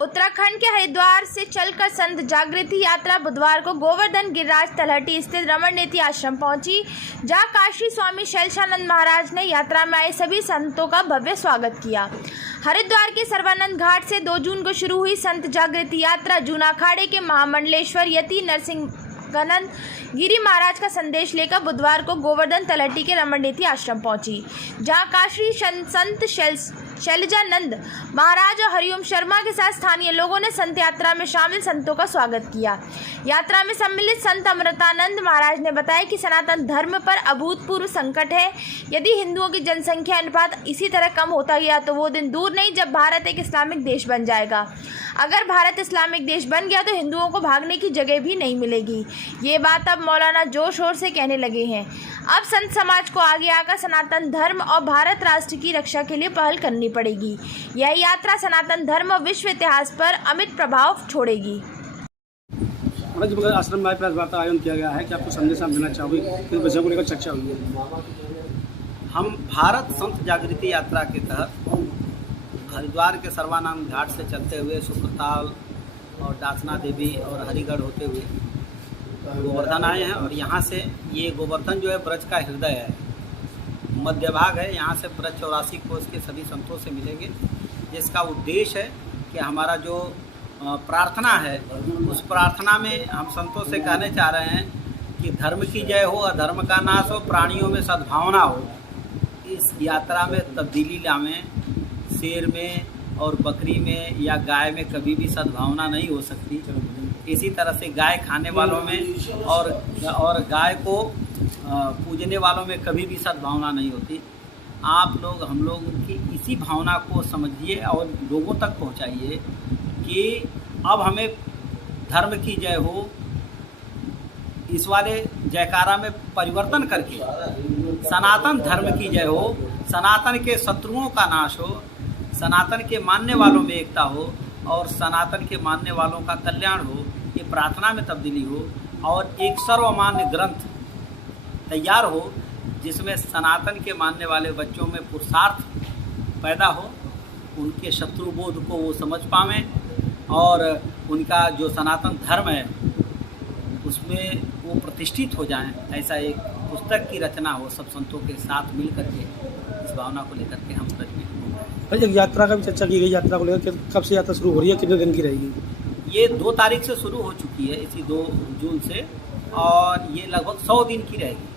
उत्तराखंड के हरिद्वार से चलकर संत जागृति यात्रा बुधवार को गोवर्धन गिरिराज तलहटी स्थित रमण नेति आश्रम पहुंची, जहां काशी स्वामी शैलशानंद महाराज ने यात्रा में आए सभी संतों का भव्य स्वागत किया। हरिद्वार के सर्वानंद घाट से 2 जून को शुरू हुई संत जागृति यात्रा जूना अखाड़े के महामंडलेश्वर यति नरसिंहानंद गिरी महाराज का संदेश लेकर बुधवार को गोवर्धन तलहटी के रमण नेति आश्रम पहुंची, जहां काशी संत शैलजानंद महाराज और हरिओम शर्मा के साथ स्थानीय लोगों ने संत यात्रा में शामिल संतों का स्वागत किया। यात्रा में सम्मिलित संत अमृतानंद महाराज ने बताया कि सनातन धर्म पर अभूतपूर्व संकट है। यदि हिंदुओं की जनसंख्या अनुपात इसी तरह कम होता गया तो वो दिन दूर नहीं जब भारत एक इस्लामिक देश बन जाएगा। अगर भारत इस्लामिक देश बन गया तो हिंदुओं को भागने की जगह भी नहीं मिलेगी। ये बात अब मौलाना जोर शोर से कहने लगे हैं। अब संत समाज को आगे आकर सनातन धर्म और भारत राष्ट्र की रक्षा के लिए पहल करनी पड़ेगी। यह यात्रा सनातन धर्म और विश्व इतिहास पर अमिट प्रभाव छोड़ेगी। आश्रम में प्रेस वार्ता आयोजन किया गया है कि आपको संदेश आप देना चाहोगे, किस विषय को लेकर चर्चा हुई है? हम भारत संत जागृति यात्रा के तहत हरिद्वार के सर्वानंद घाट से चलते हुए सुप्रताल और दासना देवी और हरिगढ़ होते हुए गोवर्धन आए हैं। और यहाँ से ये गोवर्धन जो है ब्रज का हृदय है, मध्य भाग है। यहाँ से ब्रज 84 कोस के सभी संतों से मिलेंगे, जिसका उद्देश्य है कि हमारा जो प्रार्थना है उस प्रार्थना में हम संतों से कहने चाह रहे हैं कि धर्म की जय हो, अधर्म का नाश हो, प्राणियों में सद्भावना हो। इस यात्रा में तब्दीली लावें। शेर में और बकरी में या गाय में कभी भी सद्भावना नहीं हो सकती। इसी तरह से गाय खाने वालों में और गाय को पूजने वालों में कभी भी सद्भावना नहीं होती। आप लोग हम लोग की इसी भावना को समझिए और लोगों तक पहुंचाइए कि अब हमें धर्म की जय हो, इस वाले जयकारा में परिवर्तन करके सनातन धर्म की जय हो, सनातन के शत्रुओं का नाश हो, सनातन के मानने वालों में एकता हो और सनातन के मानने वालों का कल्याण हो। ये प्रार्थना में तब्दीली हो और एक सर्वमान्य ग्रंथ तैयार हो जिसमें सनातन के मानने वाले बच्चों में पुरुषार्थ पैदा हो, उनके शत्रु बोध को वो समझ पावें और उनका जो सनातन धर्म है उसमें वो प्रतिष्ठित हो जाएं। ऐसा एक पुस्तक की रचना हो सब संतों के साथ मिल करके। इस भावना को लेकर के हम ब्रज में भाई एक यात्रा का भी चर्चा की गई। यात्रा को लेकर कब से यात्रा शुरू हो रही है, कितने दिन की रहेगी? ये 2 तारीख से शुरू हो चुकी है, इसी 2 जून से, और ये लगभग 100 दिन की रहेगी।